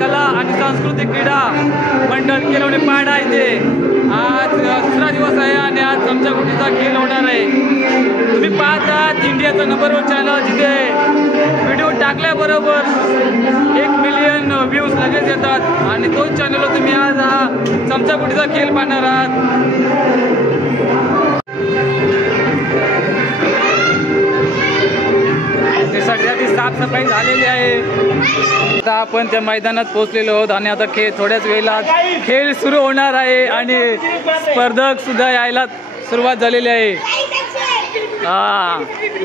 कला आणि सांस्कृतिक क्रीडा मंडळ केलवणे पाडा इथे आज दुसरा दिवस आहे आणि आज चमचा गुटीचा खेळ होणार आहे। तुम्ही पाहतात इंडियाचं नंबर 1 चॅनल, जिथे व्हिडिओ टाकल्याबरोबर 1 मिलियन व्ह्यूज लगेच येतात आणि तोच चॅनलवर तुम्ही आज हा चमचा गुटीचा खेळ पाहणार आहात। सगळ्याची साफसफाई झालेली आहे। आता आपण त्या मैदानात पोहोचलेलो आहोत आणि आता थोड्याच वेळात खेळ सुरू होणार आहे आणि स्पर्धक सुद्धा यायला सुरुवात झालेली आहे।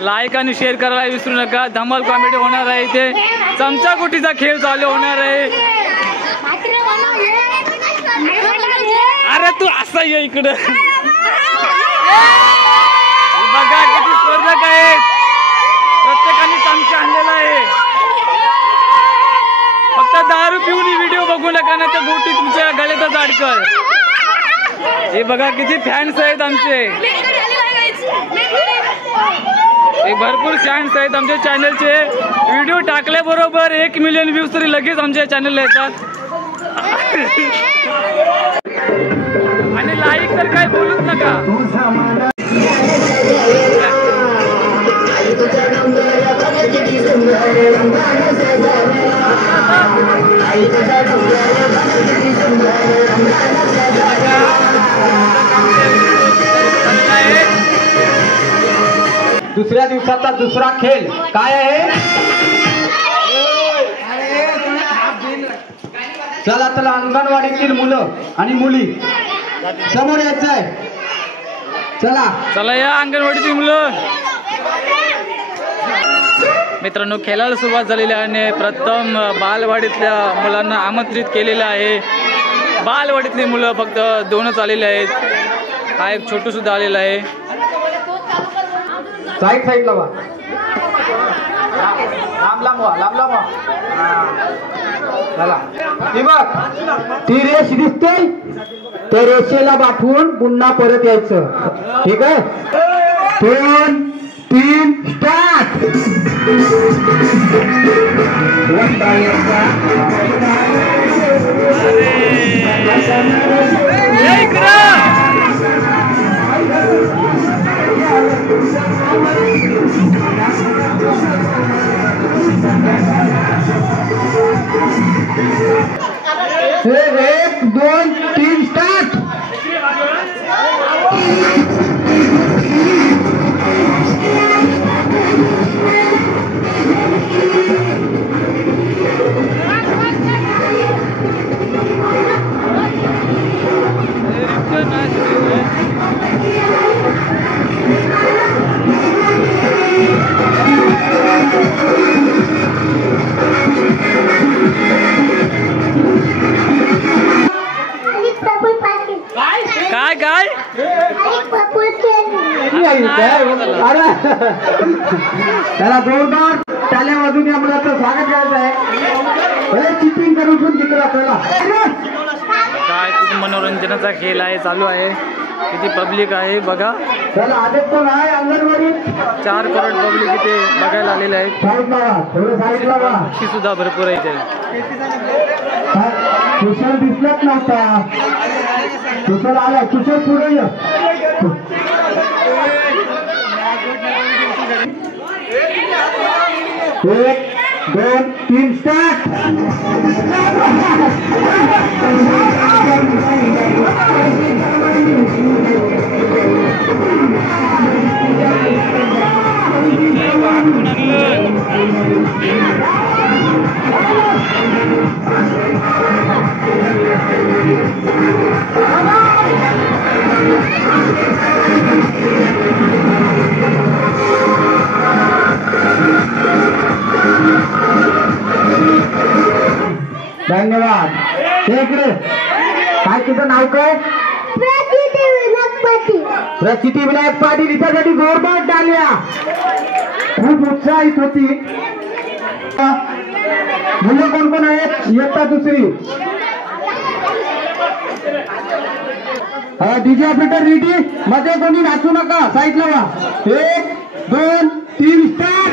लाईक आणि शेअर करायला विसरू नका। धमाल कॉमेडी होणार आहे, इथे चमचा गुटीचा खेळ चालू होणार आहे। अरे तू असा ये इकडं, बघा किती स्पर्धक आहेत, प्रत्येकाने चमचा आणलेला आहे। फक्त दारू पिऊन व्हिडिओ बघू नका ना, तर गोटी तुमच्या गळ्यातच अडकल। हे बघा किती फॅन्स आहेत आमचे, भरपूर फॅन्स आहेत आमच्या चॅनलचे। व्हिडिओ टाकल्याबरोबर 1 मिलियन व्ह्यूज तरी लगेच आमच्या चॅनलला येतात आणि लाईक तर काय बोलूच नका। दुसऱ्या दिवसाचा दुसरा खेळ काय आहे? चला चला, अंगणवाडीतील मुलं आणि मुली समोर यायचं आहे। चला चला या अंगणवाडीतील मुलं। मित्रांनो, खेळाला सुरुवात झालेली आहे आणि प्रथम बालवाडीतल्या मुलांना आमंत्रित केलेलं आहे। बालवाडीतली मुलं फक्त 2च आलेले आहेत, हा एक छोटू सुद्धा आलेला आहे। साईडला वा, लांब वा। चला ती बघ, ती रेष दिसते, त्या रेषेला पाठवून पुन्हा परत यायचं, ठीक आहे? 2 3 स्टार्ट। एक 2 3 स्टार्ट। काय काय त्याला जोरदार टाळ्या वाजून या मुलाचं स्वागत करायचं आहे। चिटिंग करून जिंकला आपल्याला काय किती मनोरंजनाचा खेळ आहे, चालू आहे। किती पब्लिक आहे बघा, चला आदेश पण आहे। अंगणवाडी 4 करोड पब्लिक इथे बघायला आलेले आहेत। पक्षी सुद्धा भरपूर आहे इथे। कुशल दिसलंच नव्हता, कुशल आला, कुशल पुढे ये। 1 2 3 स्टार्ट। धन्यवाद। इकडे काय, तुझं नाव काय? प्रचिती विनायक पाटील। इथ्यासाठी जोरदार टाळ्या, खूप उत्साहित होती। मुलं कोण कोण आहेत? इयत्ता 2री। डीजे ऑपरेटर रेडी, मध्ये कोणी नाचू नका, साईडला वा। 1 2 3 स्टार्ट।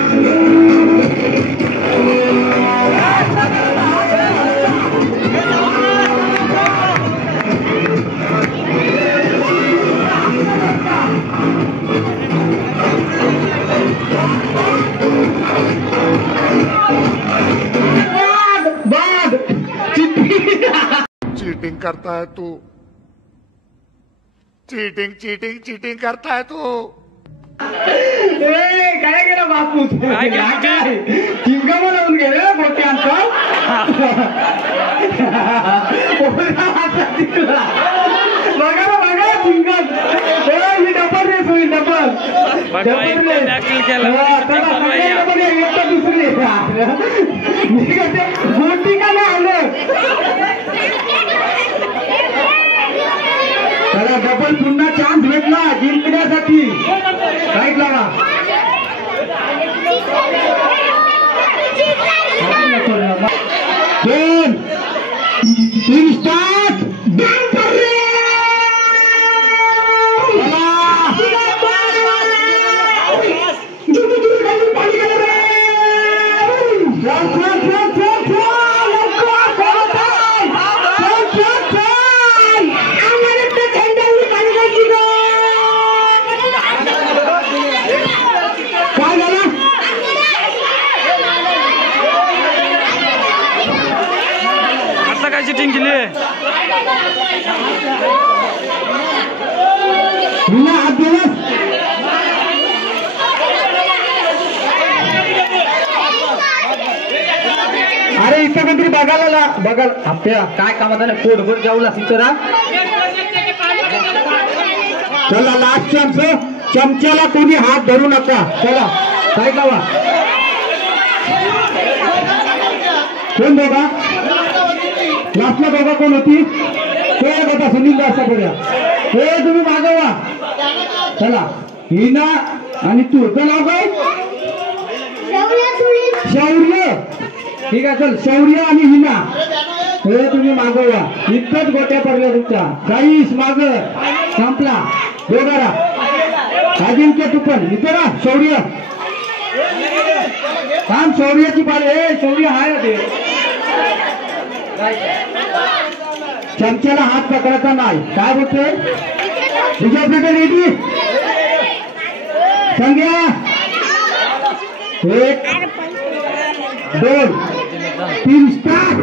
करता है तू? चीटिंग चीटिंग चीटिंग करता है तू? काय केलं बापू? चिंगा बनवून गेले मोठ्यांचा. बघा ना बघा चिंगा. ही डबल रेस होईल डबल. दुसरी गोटी का नाही आलं. त्याला डबल पुन्हा चान्स भेटला जिंकण्यासाठी. राईट लावा. दोन तीन स्टार्ट. चिटिंग केली. अरे इथं काहीतरी बघायला बघा आपल्या काय कामात आलं. पोटभर जाऊला सिचरा. चला लास्ट चान्स. चमच्याला कोणी हात धरू नका. चला काय लावा. कोण बघा लास्टला बघा कोण होती. ते बघा सुनील दास करूया. हे तुम्ही मागवा. चला हिना आणि तू नाव काय? शौर्य. ठीक आहे चल शौर्य आणि हिना हे तुम्ही मागवा. इतकंच गोट्या पडल्या तुमच्या. गाईस माग संपला. दोघारा अजिंक्य तू पण इथे ना. शौर्य काम शौर्याची पाळी. हे शौर्य हाय ते. चमच्याला हात पकडायचा नाही. काय बोलतोय तुझ्या रेडी. संग्या 1 2 3 स्टार्ट.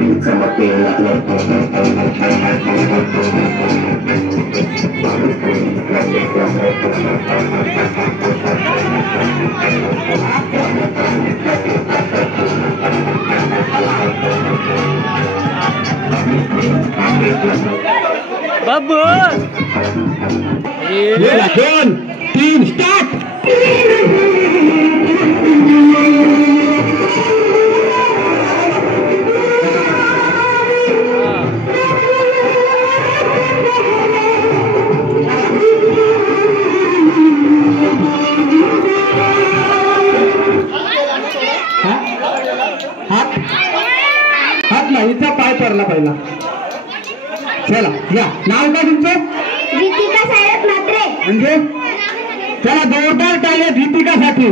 बाबू 2 3 स्टार्ट. हात नाही इथं पाय पडला पहिला. चला या नाव काय तुमचं? दीपिका सायरस म्हात्रे. म्हणजे चला जोरदार टाळ्या दीपिकासाठी.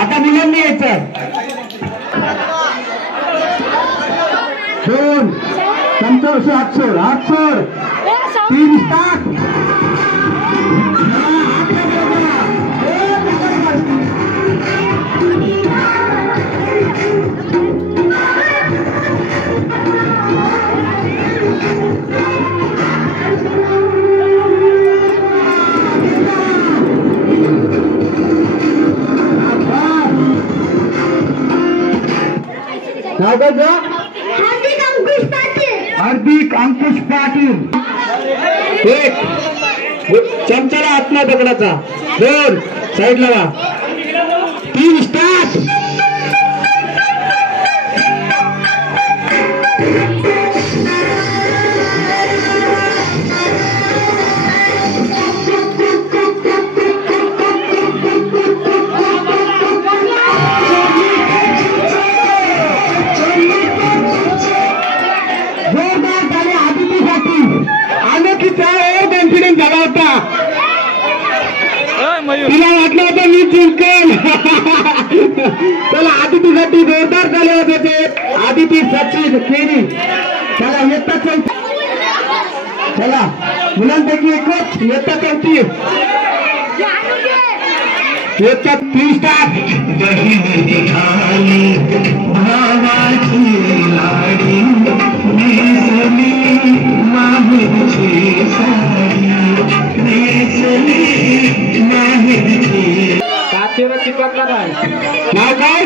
आता मुलांनी यायचं. 2 तुमचं असे हात सोड 3 स्टार्ट. नाव काय? हार्दिक अंकुश पाटील. हार्दिक अंकुश पाटील. 1 चमच्याला आत्मा पकडाचा. 2 साईड लावा. 3 स्टार्ट. तिला वाटलं होतं मी जिंकेल. चला आदितीसाठी जोरदार झाले होते ते. आदिती सचिन केरी. चला इयत्ता 4. चला मुलांपैकी एकच इयत्ता 4. एकट्यात 3 स्टार नाव काय?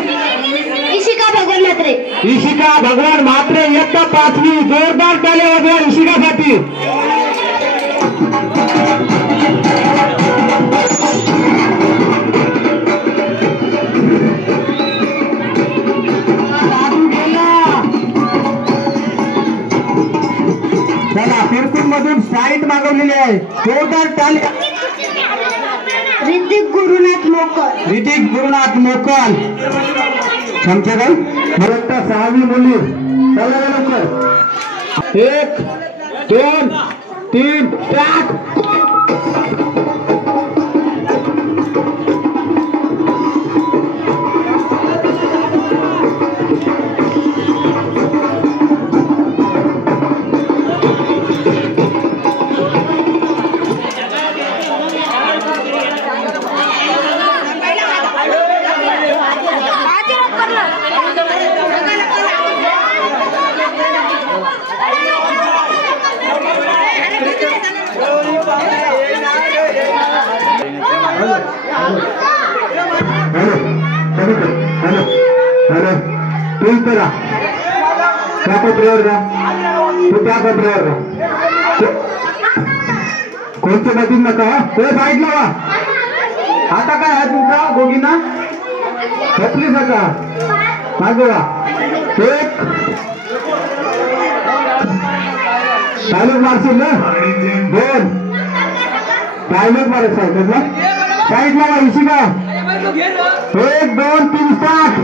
इशिका भगवान म्हात्रे. इशिका भगवान म्हात्रे इयत्ता 5वी. जोरदार टाळ्या वाजवा इशिकासाठी. चला फिरकून मधून साईट मागवलेली आहे. जोरदार टाळ्या. ऋतिक गुरुनाथ मोकर. ऋतिक गुरुनाथ मोकल. चमचे काय? मला 6वी मुली. चला लवकर. 1 2 3 स्टार्ट. हेलो तू इधर आ. क्या कोपऱ्यावर जा. तू त्या कोपऱ्यावर जा. कोणत्या बाजून नका. ते साईड लावा. आता काय आहे तुमचा गोगीना घेतली सका मागवा. 1 डायलॉग मारशील ना. 2 डायलॉग मारायचा आहे त्याला. साईड लावा इशिका. 1 2 3 स्टार्ट.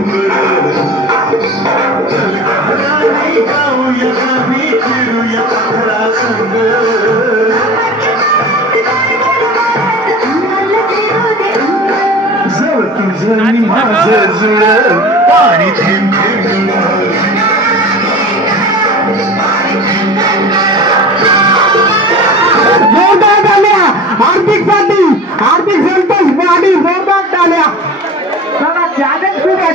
जोरदार टाळ्या हार्दिकसाठी. हार्दिक संतोष गाडी. जोरदार टाळ्या. चला चॅलेंज खूप आहे.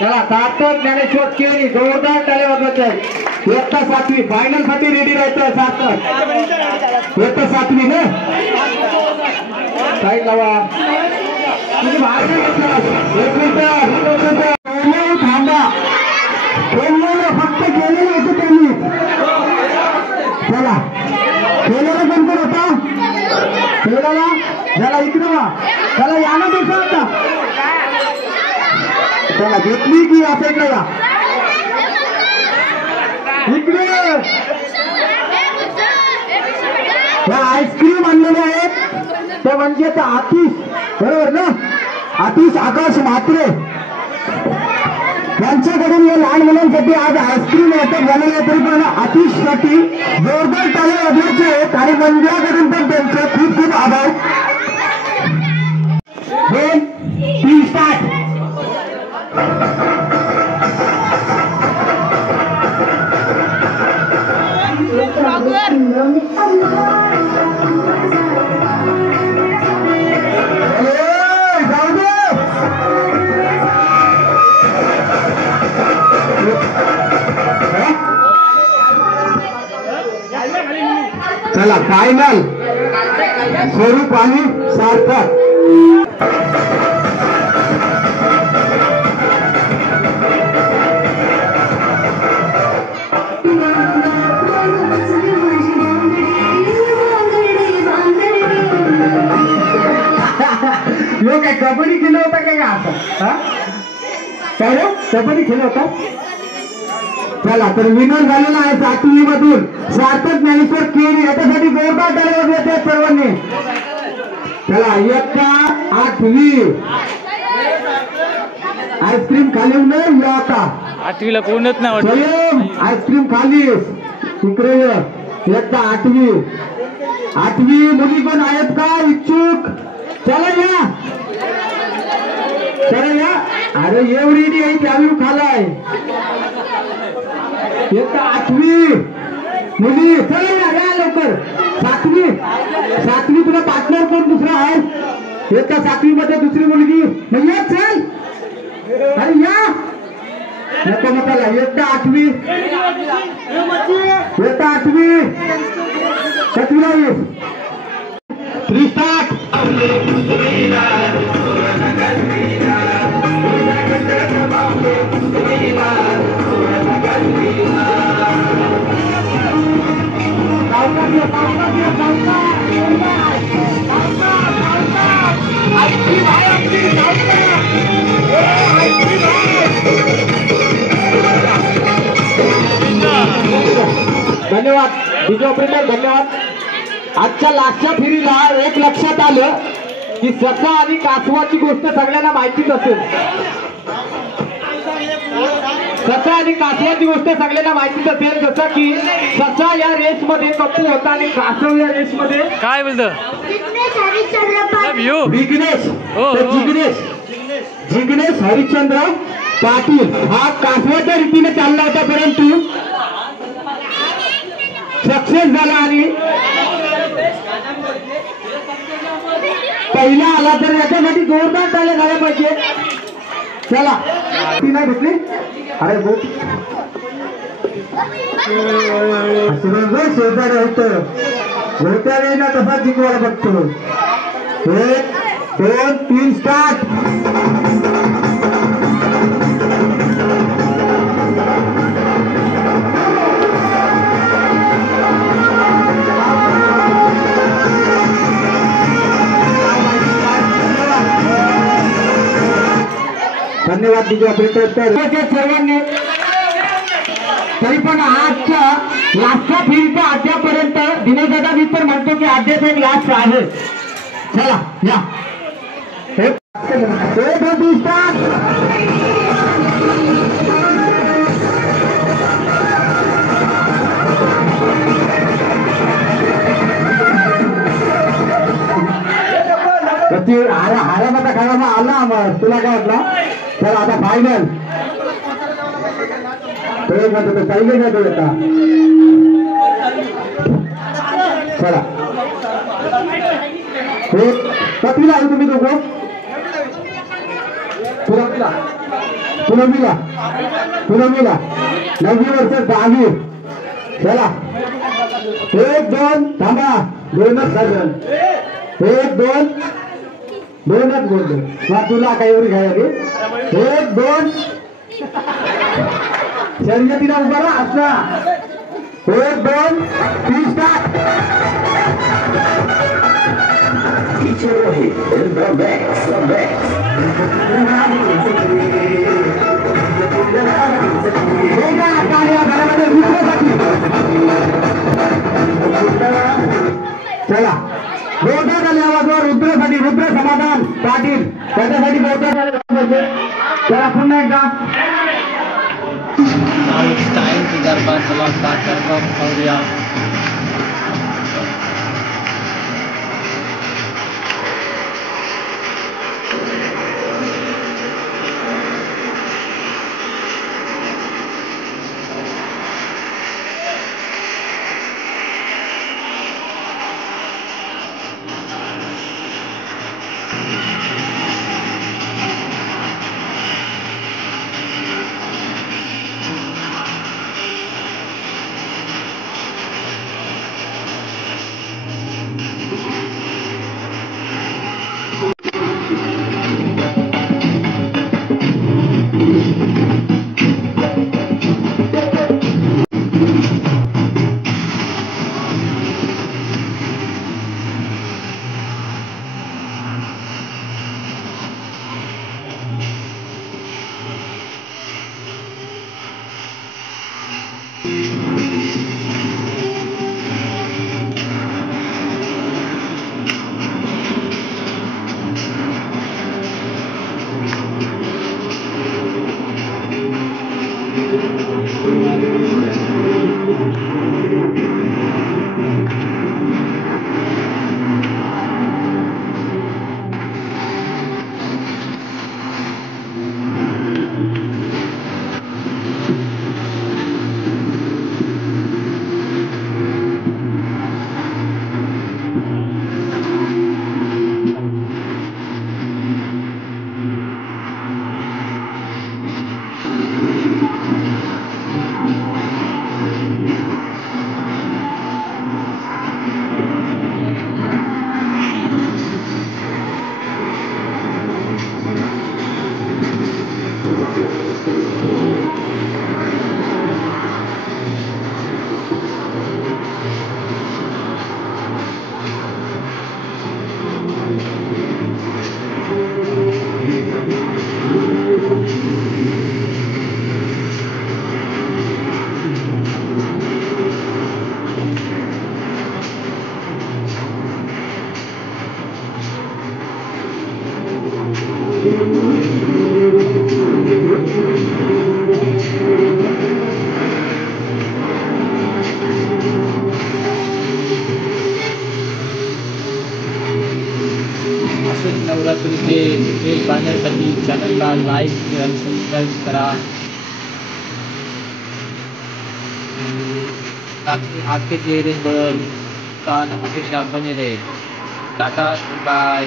चला सार्थक ज्ञानेश्वर केरी. जोरदार टाळ्या वाजवायच्या आहेत. इयत्ता 7वी फायनल साठी रेडी राहायचं. सार्थक इयत्ता 7वी ना. साईड लावा. तुम्ही बाहेर घेतला. 1 मिनिट थांबा. फक्त केलेलं होतं त्यांनी. चला केलेला कोण होता. केलेला चला इकडे वा. चला या ना दिवसा आता. चला घेतली की आता इकडे या. इकडे आईस्क्रीम आणलेले आहेत. ते म्हणजे आतिश बरोबर ना. आतिश आकाश म्हात्रे यांच्याकडून या लहान मुलांसाठी आज आईस्क्रीम वाटप झालेलं आहे. तरी पण आतिशसाठी जोरदार टाळ्या वाजवायचे आहेत आणि मंदिराकडून पण त्यांचे खूप खूप आभार. 2 3 स्टार्ट. चला फायनल स्वरूप आणि सार्थक. काय कबड्डी खेळ होता का आता. काय रे कबड्डी खेळ होता. चला तर विनर झालेला आहे 7वी मधून सार्थक ज्ञानेश्वर केरी. याच्यासाठी जोरदार टाळ्या वाजवत आहेत सर्वांनी. चला इयत्ता 8वी. आईस्क्रीम खाली नाही या आता. 8वीला कोणच नाही स्वयं आईस्क्रीम खाली. तिकडे इयत्ता 8वी मुली कोण आहेत का इच्छुक. चला या. चला या. अरे एवढी नाही त्यावेळी खालाय एक 8वी मुली. चला या या लवकर. 7वी तुला पार्टनर कोण दुसरा आहे? एक 7वी मध्ये दुसरी मुलगी. मग ये चल. अरे या नको म्हटला. एक 8वी एक 8वी कितवीला येस? 3 स्टार्ट. धन्यवाद डीजे ऑपरेटर, धन्यवाद. आजच्या लास्टच्या फेरीला एक लक्षात आलं की ससा आणि कासवाची गोष्ट सगळ्यांना माहितीच असेल. ससा आणि कासवाची गोष्ट सगळ्यांना माहितीच असेल. जसं की ससा या रेस मध्ये कप्पू होता आणि कासव या रेस मध्ये काय बोलतो? विघ्नेश जिग्नेश हरिश्चंद्र पाटील हा कासवाच्या रीतीने चालला होता, परंतु सक्सेस झाला आणि पहिला आला. तर याच्यासाठी जोरदार टाळ्या झाल्या पाहिजे. चला ती नाही भेटली. अरे बोट शेजारी होत होत्या वेळेला तसा जिंकवायला बघतो. 1 2 3 स्टार्ट. धन्यवाद डीजे ऑपरेटर. सर्वांनी तरी पण आजच्या लास्टच्या फेरीच्या अद्यापर्यंत दिनेश दादा मी तर म्हणतो की अद्याप एक लास्ट आहे. चला या. 1 2 3 स्टार्ट. हाराचा खेळाचा आला तुला काय वाटला? चला आता फायनल. पहिले जातो आता. चला कितवीला आहे तुम्ही दोघं? पुनमीला 9वी वर्ष 10वी. चला 1 2 थांबा. 2च झालं. 1 2 2च बोलतो. तुला काही एवढी घ्यायला 1 2 शर्यतीला उभा राहा असला. 1 2 3 स्टार्ट. चला बोलतात आले आवाजवर रुद्र समाधान पाटील त्याच्यासाठी बोलतात. चला पुन्हा एकदा. Now it's time to Darbar Salon Karkar Aurea. चॅनलला लाईक शेअर सबस्क्राईब करा. आपके चेहरे पर कान हमेशा बने रहे. Tata bye.